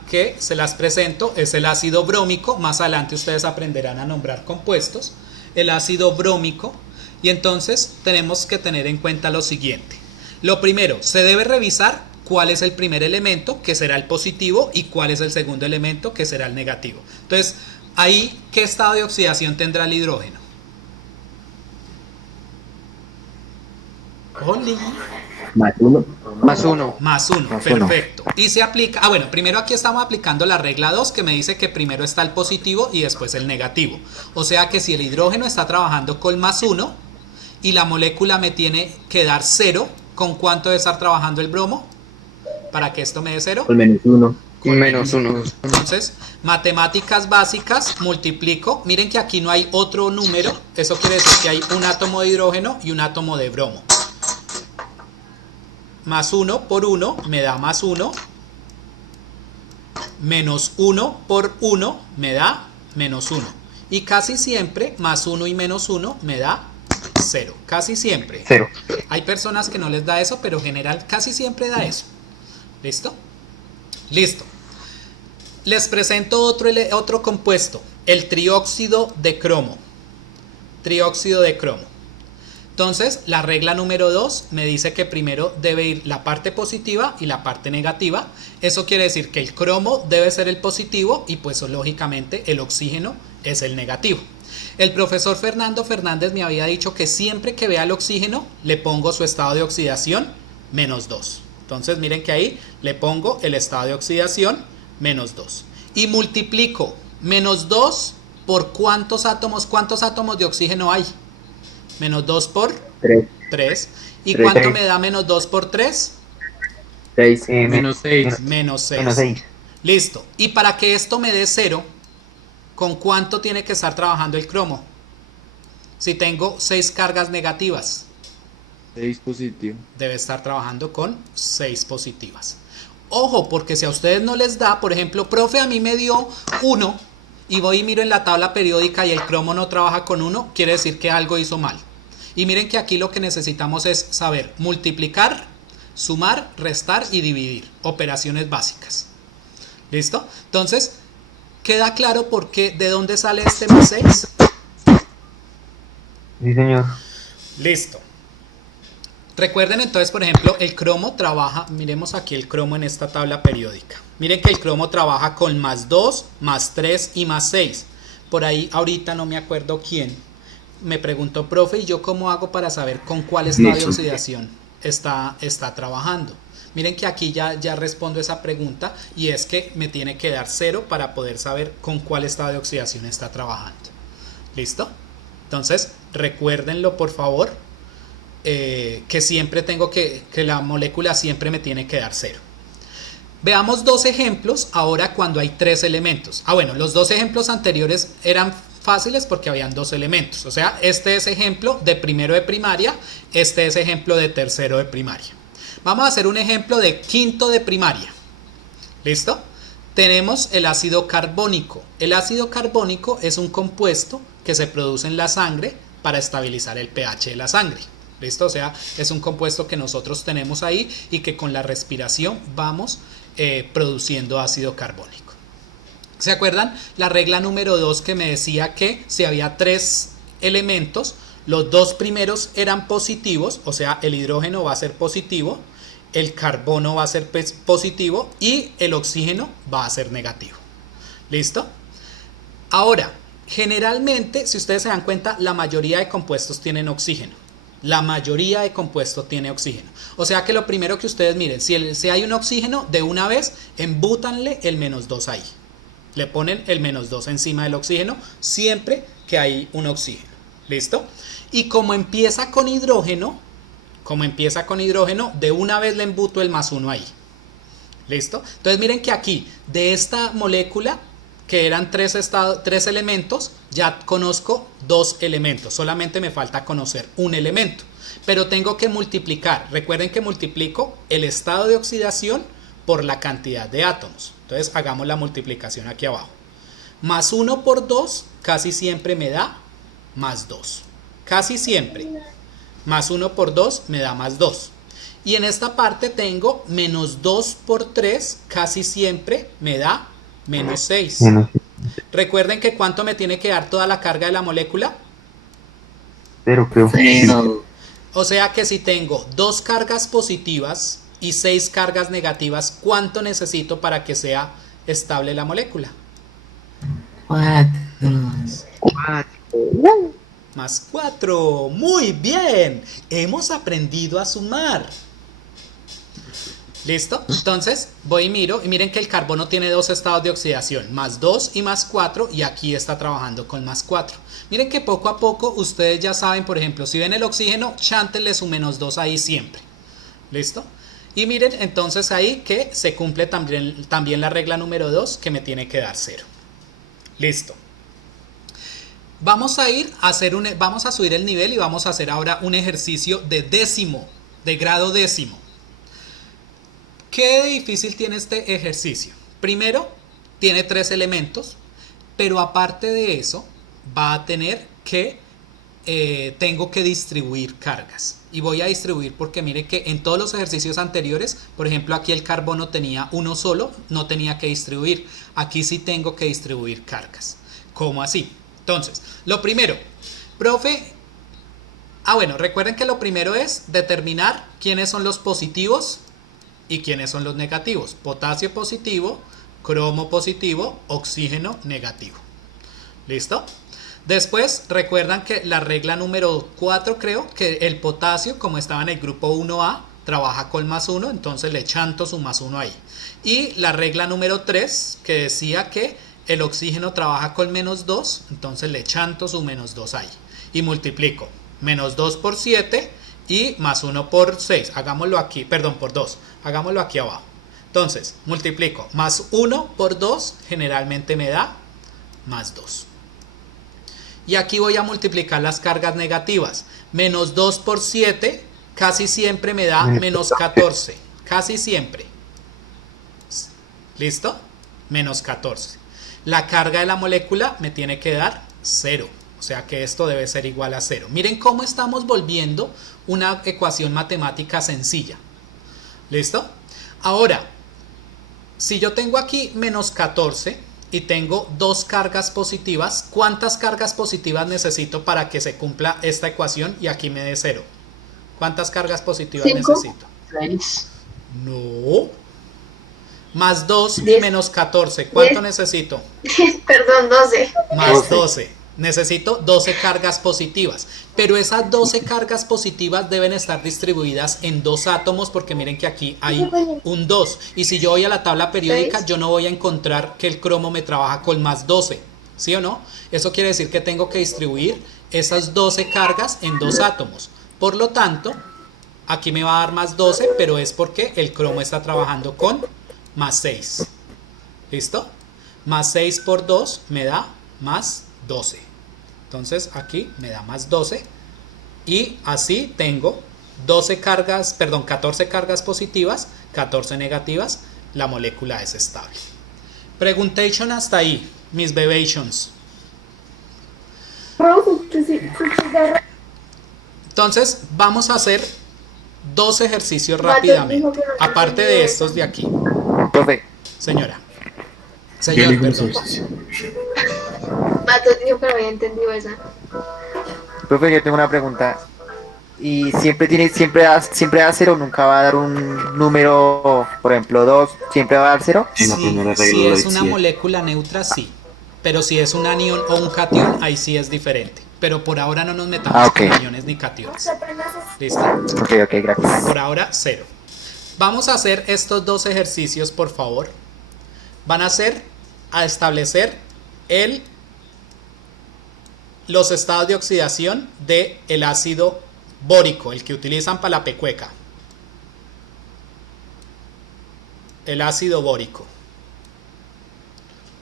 que se las presento, es el ácido brómico. Más adelante ustedes aprenderán a nombrar compuestos. El ácido brómico. Y entonces tenemos que tener en cuenta lo siguiente. Lo primero, se debe revisar cuál es el primer elemento, que será el positivo, y cuál es el segundo elemento, que será el negativo. Entonces, ahí, ¿qué estado de oxidación tendrá el hidrógeno? +1. +1. Perfecto. Y se aplica, bueno, primero aquí estamos aplicando la regla 2 que me dice que primero está el positivo y después el negativo. O sea que si el hidrógeno está trabajando con +1 y la molécula me tiene que dar 0, ¿con cuánto debe estar trabajando el bromo? Para que esto me dé 0. Con -1. Con -1. Entonces, matemáticas básicas, multiplico. Miren que aquí no hay otro número. Eso quiere decir que hay un átomo de hidrógeno y un átomo de bromo. +1 por 1 me da +1. -1 por 1 me da -1. Y casi siempre +1 y -1 me da 0. Casi siempre. 0. Hay personas que no les da eso, pero en general casi siempre da eso. ¿Listo? Listo. Les presento otro compuesto, el trióxido de cromo. Trióxido de cromo. Entonces, la regla número 2 me dice que primero debe ir la parte positiva y la parte negativa. Eso quiere decir que el cromo debe ser el positivo y pues lógicamente el oxígeno es el negativo. El profesor Fernando Fernández me había dicho que siempre que vea el oxígeno le pongo su estado de oxidación -2. Entonces miren que ahí le pongo el estado de oxidación -2. Y multiplico -2 por ¿cuántos átomos de oxígeno hay? -2 por 3. ¿Y cuánto me da -2 por 3? 6. me- Menos 6. Menos 6. Menos 6. Listo. Y para que esto me dé 0, ¿con cuánto tiene que estar trabajando el cromo? Si tengo 6 cargas negativas, 6 positivo. debe estar trabajando con 6 positivas. Ojo, porque si a ustedes no les da, por ejemplo, profe, a mí me dio 1 y voy y miro en la tabla periódica y el cromo no trabaja con 1, quiere decir que algo hizo mal. Y miren que aquí lo que necesitamos es saber multiplicar, sumar, restar y dividir. Operaciones básicas. ¿Listo? Entonces, ¿queda claro por qué, de dónde sale este más 6? Sí, señor. Listo. Recuerden entonces, por ejemplo, el cromo trabaja, miremos aquí el cromo en esta tabla periódica. Miren que el cromo trabaja con más 2, más 3 y más 6. Por ahí ahorita no me acuerdo quién me preguntó, profe, ¿y yo cómo hago para saber con cuál estado de oxidación está trabajando? Miren que aquí ya respondo esa pregunta y es que me tiene que dar 0 para poder saber con cuál estado de oxidación está trabajando. ¿Listo? Entonces, recuérdenlo por favor, que siempre tengo que la molécula siempre me tiene que dar 0. Veamos dos ejemplos ahora cuando hay 3 elementos. Bueno, los dos ejemplos anteriores eran fáciles porque habían 2 elementos. O sea, este es ejemplo de primero de primaria, este es ejemplo de tercero de primaria. Vamos a hacer un ejemplo de quinto de primaria. ¿Listo? Tenemos el ácido carbónico. El ácido carbónico es un compuesto que se produce en la sangre para estabilizar el pH de la sangre. ¿Listo? O sea, es un compuesto que nosotros tenemos ahí y que con la respiración vamos produciendo ácido carbónico. ¿Se acuerdan? La regla número 2 que me decía que si había 3 elementos, los 2 primeros eran positivos, o sea, el hidrógeno va a ser positivo, el carbono va a ser positivo y el oxígeno va a ser negativo. ¿Listo? Ahora, generalmente, si ustedes se dan cuenta, la mayoría de compuestos tienen oxígeno. La mayoría de compuestos tiene oxígeno. O sea que lo primero que ustedes miren, si hay un oxígeno, de una vez embútanle el menos 2 ahí. Le ponen el menos 2 encima del oxígeno siempre que hay un oxígeno. ¿Listo? Y como empieza con hidrógeno, de una vez le embuto el más 1 ahí. ¿Listo? Entonces miren que aquí, de esta molécula, que eran 3 elementos, ya conozco 2 elementos. Solamente me falta conocer un elemento. Pero tengo que multiplicar. Recuerden que multiplico el estado de oxidación por la cantidad de átomos. Entonces hagamos la multiplicación aquí abajo. Más 1 por 2 casi siempre me da más 2. Casi siempre. Más 1 por 2 me da más 2. Y en esta parte tengo menos 2 por 3 casi siempre me da menos 6. Recuerden que ¿cuánto me tiene que dar toda la carga de la molécula? 0, creo. 0. O sea que si tengo 2 cargas positivas y 6 cargas negativas, ¿cuánto necesito para que sea estable la molécula? 4. Más 4. Muy bien. Hemos aprendido a sumar. ¿Listo? Entonces voy y miro. Y miren que el carbono tiene 2 estados de oxidación. Más 2 y más 4. Y aquí está trabajando con más 4. Miren que poco a poco ustedes ya saben, por ejemplo, si ven el oxígeno, chántenle su menos 2 ahí siempre. ¿Listo? Y miren entonces ahí que se cumple también la regla número 2 que me tiene que dar 0. Listo. Vamos a subir el nivel y vamos a hacer ahora un ejercicio de grado décimo. ¿Qué difícil tiene este ejercicio? Primero, tiene 3 elementos, pero aparte de eso, va a tener que, tengo que distribuir cargas. Y voy a distribuir porque mire que en todos los ejercicios anteriores, por ejemplo, aquí el carbono tenía uno solo, no tenía que distribuir. Aquí sí tengo que distribuir cargas. ¿Cómo así? Entonces, lo primero, profe, bueno, recuerden que lo primero es determinar quiénes son los positivos y quiénes son los negativos. Potasio positivo, cromo positivo, oxígeno negativo. ¿Listo? Después recuerdan que la regla número 4 creo que el potasio, como estaba en el grupo 1A, trabaja con más 1, entonces le chanto su más 1 ahí. Y la regla número 3 que decía que el oxígeno trabaja con menos 2, entonces le chanto su menos 2 ahí. Y multiplico menos 2 por 7 y más 1 por 6. Hagámoslo aquí, perdón, por 2. Hagámoslo aquí abajo. Entonces, multiplico. Más 1 por 2 generalmente me da más 2. Y aquí voy a multiplicar las cargas negativas. Menos 2 por 7 casi siempre me da menos 14. Casi siempre. ¿Listo? Menos 14. La carga de la molécula me tiene que dar 0. O sea que esto debe ser igual a 0. Miren cómo estamos volviendo una ecuación matemática sencilla. ¿Listo? Ahora, si yo tengo aquí menos 14 y tengo dos cargas positivas, ¿cuántas cargas positivas necesito para que se cumpla esta ecuación y aquí me dé 0? ¿Cuántas cargas positivas 5. necesito? 6. No. Más 2 y 10. menos 14. ¿Cuánto 10. necesito? Perdón, 12. Más 12. Necesito 12 cargas positivas. Pero esas 12 cargas positivas deben estar distribuidas en dos átomos porque miren que aquí hay un 2. Y si yo voy a la tabla periódica, 6. yo no voy a encontrar que el cromo me trabaja con más 12. ¿Sí o no? Eso quiere decir que tengo que distribuir esas 12 cargas en dos átomos. Por lo tanto, aquí me va a dar más 12, pero es porque el cromo está trabajando con más 6. ¿Listo? Más 6 por 2 me da más 12. Entonces aquí me da más 12. Y así tengo 12 cargas, perdón, 14 cargas positivas, 14 negativas. La molécula es estable. Preguntation hasta ahí, mis bebations. Entonces vamos a hacer dos ejercicios rápidamente. Aparte de estos de aquí. Profe, Señora. Señor, perdón. Mato dijo que no había entendido esa. profe, yo tengo una pregunta. ¿Y siempre da cero? ¿Nunca va a dar un número, por ejemplo, 2? ¿Siempre va a dar cero? En la primera regla Si lo es una decía. molécula neutra, sí. Pero si es un anión o un catión, ahí sí es diferente. Pero por ahora no nos metamos ok. con aniones ni cationes. ¿Listo? Ok, gracias. Por ahora, 0. Vamos a hacer estos dos ejercicios, por favor. Van a ser a establecer los estados de oxidación del ácido bórico, el que utilizan para la pecueca. El ácido bórico.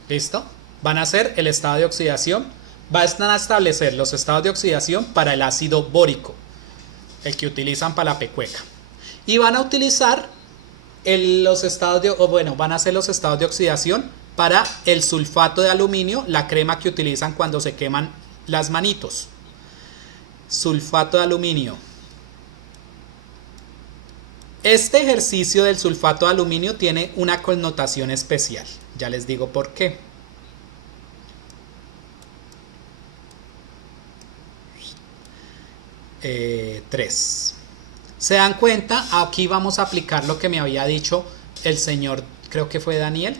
¿Listo? Van a hacer el estado de oxidación. Van a establecer los estados de oxidación para el ácido bórico, el que utilizan para la pecueca. Y van a utilizar van a hacer los estados de oxidación para el sulfato de aluminio, la crema que utilizan cuando se queman las manitos. Sulfato de aluminio. Este ejercicio del sulfato de aluminio tiene una connotación especial. Ya les digo por qué. Tres. ¿Se dan cuenta? Aquí vamos a aplicar lo que me había dicho el señor, creo que fue Daniel.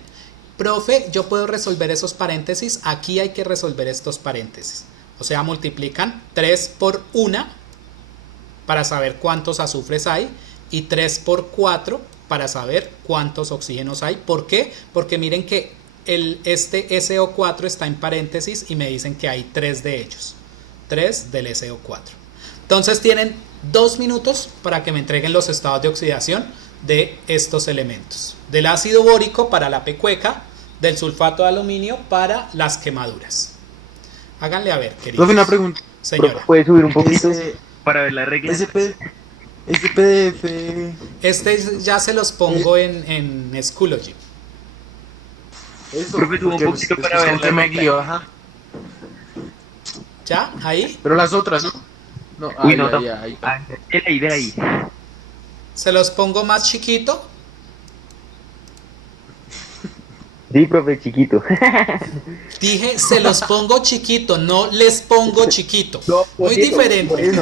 Profe, yo puedo resolver esos paréntesis. Aquí hay que resolver estos paréntesis. O sea, multiplican 3 por 1 para saber cuántos azufres hay y 3 por 4 para saber cuántos oxígenos hay. ¿Por qué? Porque miren que este SO4 está en paréntesis y me dicen que hay 3 de ellos. 3 del SO4. Entonces tienen 2 minutos para que me entreguen los estados de oxidación de estos elementos. Del ácido bórico para la pecueca, del sulfato de aluminio para las quemaduras. Háganle a ver, queridos. Profe, una pregunta. Señora. ¿Puede subir un poquito Ese, para ver la regla? ese PDF. Este ya se los pongo en Schoology. Eso, Profe, subo un porque, poquito pues, para ver con que la me regla. guío, ajá. ¿Ya? ¿Ahí? Pero las otras, ¿no? No, Uy, ahí, no, ahí. de ahí. ¿Se los pongo más chiquito? Sí, profe, chiquito. Dije, se los pongo chiquito, no les pongo chiquito. Muy diferente.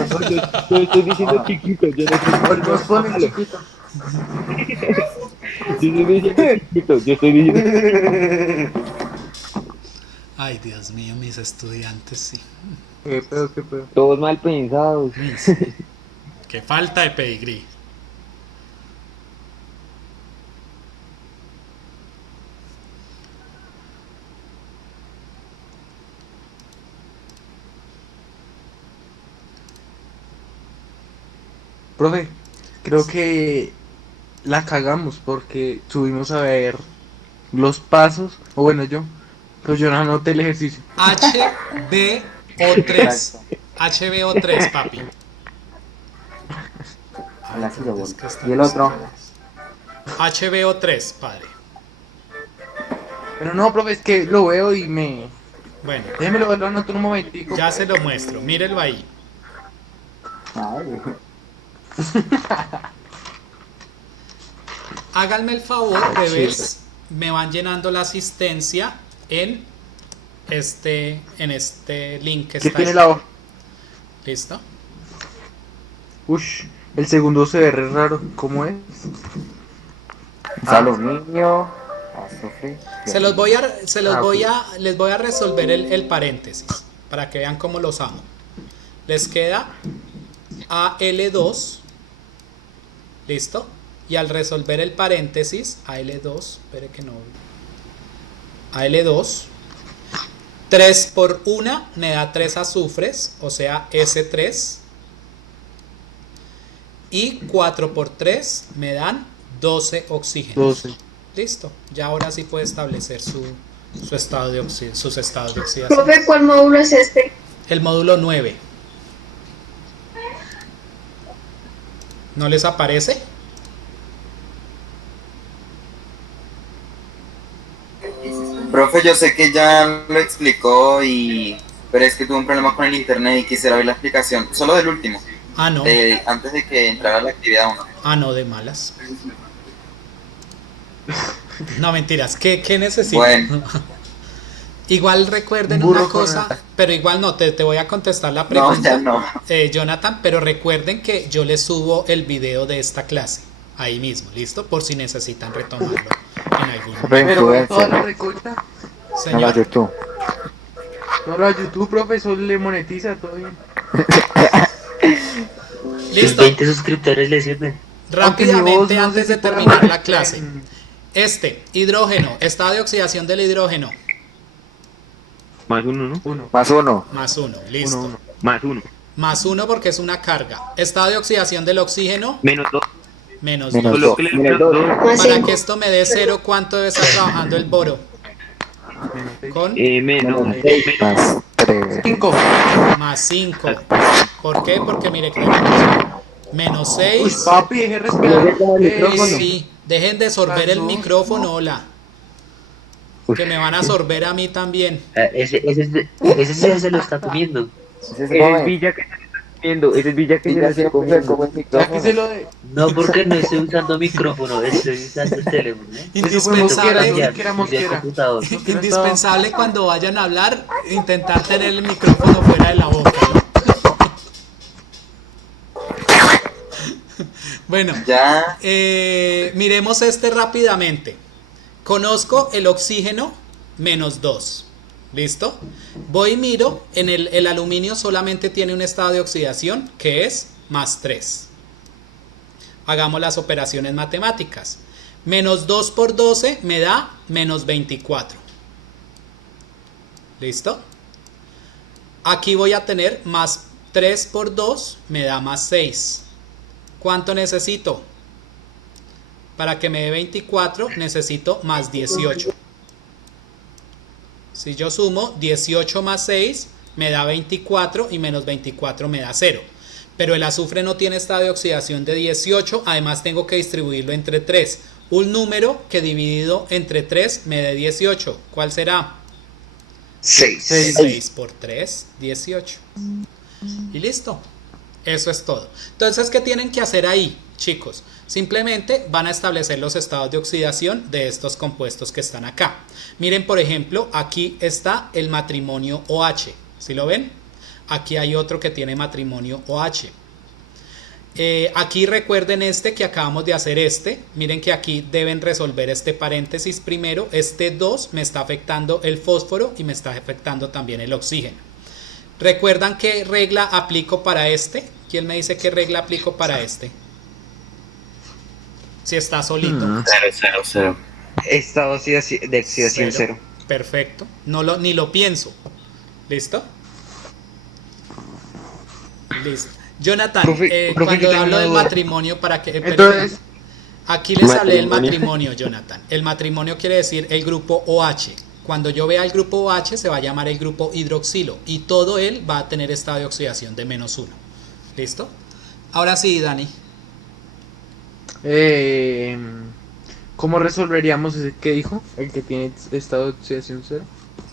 Yo estoy diciendo chiquito, yo no estoy Nos ponen chiquito. yo estoy diciendo Ay, Dios mío, mis estudiantes, sí. Qué pedo. todos mal pensados. Sí. Qué falta de pedigrí. Profe, creo que la cagamos porque subimos a ver los pasos, o bueno, pero yo no anoté el ejercicio. HBO3. HBO3, papi. Hola, sí, lo Es que están y el otro. ustedes. HBO3, padre. Pero no, profe, es que lo veo y me... Bueno, Déjemelo, lo anoto en un momentico. ya se lo muestro. Mírelo ahí. Ay, Háganme el favor, bebés. Me van llenando la asistencia en este link que ¿Qué está tiene ahí. la hoja? ¿Listo? Ush, el segundo se ve re raro. ¿Cómo es? aluminio, azufre. Les voy a resolver el paréntesis para que vean cómo los amo. Les queda AL2, ¿listo? Y al resolver el paréntesis, AL2, espere que no. AL2, 3 por 1 me da 3 azufres, o sea S3. Y 4 por 3 me dan 12 oxígenos. 12. Listo, ya ahora sí puede establecer sus estados de oxidación. Profe, ¿cuál módulo es este? El módulo 9. ¿No les aparece? Profe, yo sé que ya lo explicó, pero es que tuve un problema con el internet y quisiera ver la explicación, solo del último, Ah, no. antes de que entrara la actividad 1. Ah, no, de malas. No, mentiras. ¿Qué necesito? Bueno. Igual recuerden Burro una cosa, con pero igual no, te voy a contestar la No, pregunta, ya no. Jonathan, pero recuerden que yo les subo el video de esta clase ahí mismo, ¿listo? Por si necesitan retomarlo en algún momento. Pero toda la recorta, No, Señor, YouTube. toda la YouTube, profesor, le monetiza, todo bien. Sus listo. 20 suscriptores le sirven. Aunque mi voz Rápidamente no antes sé de si pueda terminar la aparecer clase. en- Hidrógeno, estado de oxidación del hidrógeno, Más uno, ¿no? Uno. Más uno. más 1, listo. Uno. Más uno. Más 1 porque es una carga. Estado de oxidación del oxígeno, Menos dos. menos Menos 2. Solo dos. que le Menos menos dos. dos. Más Para 5. que esto me dé 0, ¿cuánto debe estar trabajando el boro? Menos seis. Con Menos. Menos Menos. Más 3. 5. más 5. ¿Por qué? Porque mire que tenemos menos Uy, 6. papi, deje respirar. Sí, dejen de sorber el Pasó. micrófono, hola. Que me van a sorber a mí también. Ese se lo está comiendo. Ese es Es joven. Villa que se le está comiendo. Ese es Villa que Y se le ya está siempre se comiendo. come el Ya que se micrófono. lo de... No, porque no estoy usando micrófono, estoy usando el teléfono. Eso fue mosquera, Indispensable, eso mosquera. computador. indispensable cuando vayan a hablar, intentar tener el micrófono fuera de la boca, ¿no? Bueno, Ya, miremos rápidamente. Conozco el oxígeno menos 2. ¿Listo? Voy y miro, en el aluminio solamente tiene un estado de oxidación que es más 3. Hagamos las operaciones matemáticas. Menos 2 por 12 me da menos 24. ¿Listo? Aquí voy a tener más 3 por 2 me da más 6. ¿Cuánto necesito? Para que me dé 24 necesito más 18. Si yo sumo 18 más 6 me da 24 y menos 24 me da 0. Pero el azufre no tiene estado de oxidación de 18, además tengo que distribuirlo entre 3. Un número que dividido entre 3 me dé 18. ¿Cuál será? 6. 6 por 3, 18. Y listo. Eso es todo. Entonces, ¿qué tienen que hacer ahí, chicos? Simplemente van a establecer los estados de oxidación de estos compuestos que están acá. Miren, por ejemplo, aquí está el matrimonio OH. ¿Sí lo ven? Aquí hay otro que tiene matrimonio OH. Aquí recuerden que acabamos de hacer miren que aquí deben resolver este paréntesis primero. Este 2 me está afectando el fósforo y me está afectando también el oxígeno. ¿Recuerdan qué regla aplico para ¿Quién me dice qué regla aplico para Si está solito. 0. Estado de oxidación 0. Perfecto. Ni lo pienso. ¿Listo? Listo. Jonathan, Profe, yo cuando tengo hablo una del duda. matrimonio, para que... Entonces, Aquí les hablé del Matrimonio. matrimonio, Jonathan. El matrimonio quiere decir el grupo OH. Cuando yo vea el grupo OH se va a llamar el grupo hidroxilo y todo él va a tener estado de oxidación de -1. ¿Listo? Ahora sí, Dani. ¿cómo resolveríamos ese que dijo? El que tiene estado de oxidación cero.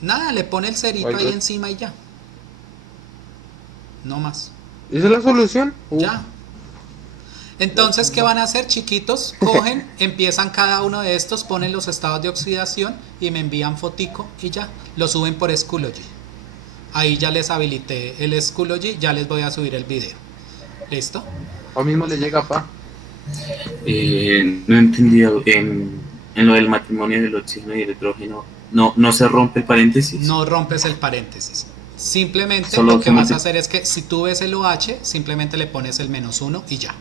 Nada, le pone el cerito Oiga. ahí encima y ya. No más. ¿Esa es la solución? Ya. Entonces, ¿qué van a hacer, chiquitos? Cogen, empiezan cada uno de estos, ponen los estados de oxidación y me envían fotico y ya. Lo suben por Schoology. Ahí ya les habilité el Schoology, ya les voy a subir el video. ¿Listo? O mismo le llega pa. No he entendido. En lo del matrimonio del oxígeno y el hidrógeno, no se rompe el paréntesis. No rompes el paréntesis. Simplemente Solo lo que se vas a multi- hacer es que si tú ves el OH, simplemente le pones el -1 y ya.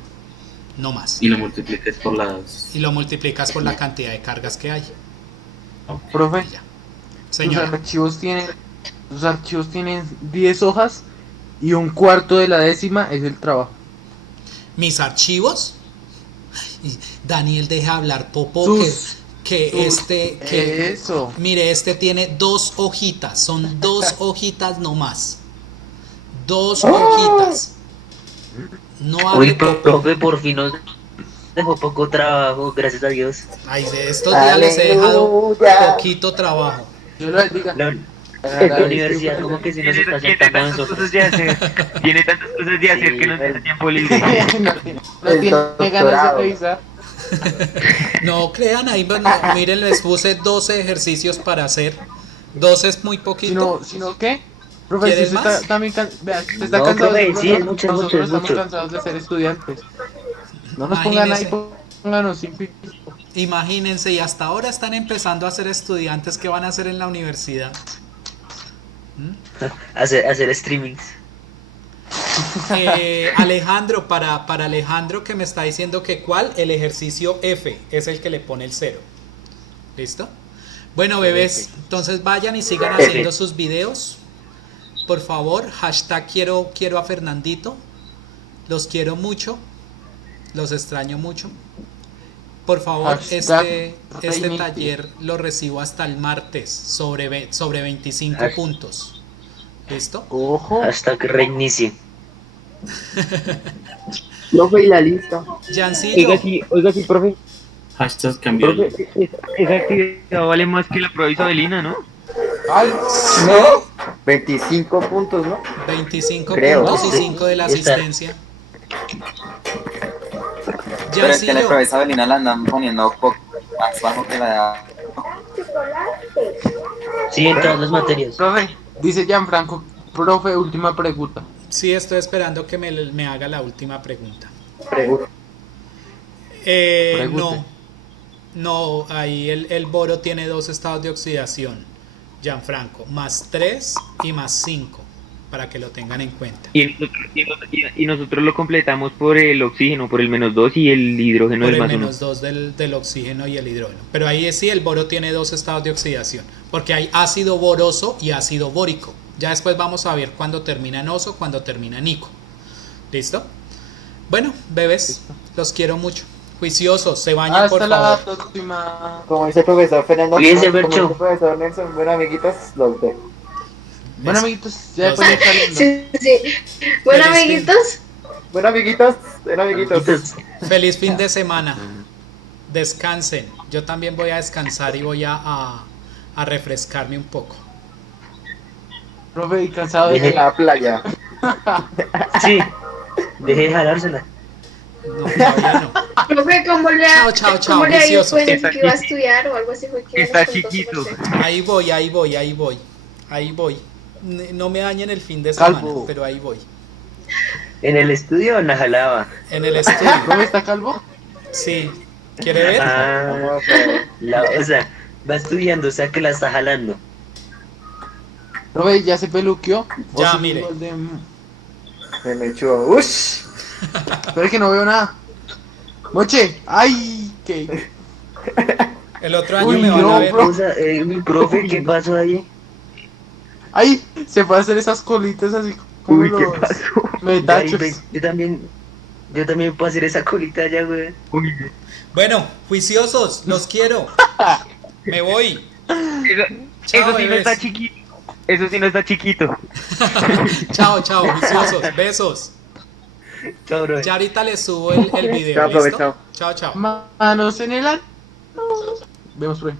No más. Y lo multiplicas por las. Y lo multiplicas por la cantidad de cargas que hay. Profe, Y ya. tus Señora, archivos tienen 10 hojas y un cuarto de la décima es el trabajo. mis archivos. Ay, Daniel, deja hablar, Popo, Sus- que Eso. mire, este tiene 2 hojitas, son 2 hojitas nomás. 2 hojitas. No Uy, hable, Popo. profe, por fin nos dejó poco trabajo, gracias a Dios. Ay, de estos días les he dejado Aleluya. poquito trabajo. Yo les diga. La universidad como que se nos está sentando a nosotros. Tiene tantas cosas de hacer que no tiene tiempo libre. No tiene ganas de revisar. No crean, ahí bueno, miren, les puse 12 ejercicios para hacer. 12 es muy poquito. Sino ¿qué? Profe, si ¿Quieres usted más? está, también vea, si usted está No, cansado profe, de ser sí, es profesor, mucho, nosotros mucho, es estamos mucho. cansados de ser estudiantes. No nos pongan ahí, pónganos sin pico. Imagínense, y hasta ahora están empezando a ser estudiantes que van a hacer en la universidad. Hacer streamings. Alejandro, para Alejandro que me está diciendo que cuál, el ejercicio F es el que le pone el 0. ¿Listo? Bueno, bebés, entonces vayan y sigan haciendo sus videos. Por favor, hashtag quiero a Fernandito. Los quiero mucho. Los extraño mucho. Por favor, Hashtag este Reiniti. taller lo recibo hasta el martes sobre 25 Hashtag. puntos. ¿Listo? Ojo. Hasta que reinicie. Profe, y la lista. Jancillo, Oiga, sí, profe. Hashtag cambiar. Profe, esa actividad vale más que la prueba Isabelina, ¿no? Ay, ¿No? 25 puntos, ¿no? 25 Creo. puntos y Sí, 5 de la está. asistencia. Pero es que la Jancillo, profesora Belina la andan poniendo un poco más bajo que la Sí, en todas las materias. profe, dice Gianfranco, profe, última pregunta. sí estoy esperando que me haga la última pregunta. Pregunta. Pregunte. No, ahí el boro tiene 2 estados de oxidación, Gianfranco, más 3 y más 5, para que lo tengan en cuenta. Y nosotros lo completamos por el oxígeno, por el -2 y el hidrógeno Por del el +1. -2 del oxígeno y el hidrógeno. Pero ahí sí el boro tiene 2 estados de oxidación, porque hay ácido boroso y ácido bórico. Ya después vamos a ver cuándo termina en oso, cuándo termina en ico. ¿Listo? Bueno, bebés, los quiero mucho. Juiciosos, se bañan por Hasta la favor. próxima. Como dice el profesor Fernando, Cuídense, como Bercho. dice el profesor Nelson, bueno, amiguitos, los dejo. Bueno, amiguitos, ya después de saliendo. Sí, sí. Bueno, Feliz fin. amiguitos, Bueno, amiguitos. Feliz fin de semana. Descansen. Yo también voy a descansar y voy a refrescarme un poco. Profe, y cansado En de la playa. Sí, deje de jalársela. No, todavía no. profe, ¿cómo le ha, Chao, ¿cómo le ha ido viciosos. pues, Está que iba a chiqui- estudiar o algo así? Fue que está nos contó su chiquito. merced. Ahí voy. No me dañen el fin de semana, Calvo. pero ahí voy. En el estudio la jalaba. En el estudio. ¿Profe está calvo? Sí. ¿Quiere ver? Ah, Vamos a ver. o sea, va estudiando, o sea que la está jalando. Profe, ¿ya se peluqueó? ¿O Ya, sigue mire. igual de- Se me echó. ¡Ush! Pero es que no veo nada. Moche, ay, que. El otro año Uy, me van no, a ver. bro. O sea, mi profe, ¿qué pasó ahí? Ay, se puede hacer esas colitas así Como Uy, ¿qué los pasó? metachos. Yo también puedo hacer esa colita ya, güey. Uy, Bueno, juiciosos, los quiero. Me voy. Chao, eso sí no bebés. está chiquito. Eso sí no está chiquito. Chao, chao, juiciosos. Besos. Chao, bro. Ya ahorita les subo el video. Chao, profe, ¿Listo? chao. Chao, chao. Manos en el ano. Vemos, profe.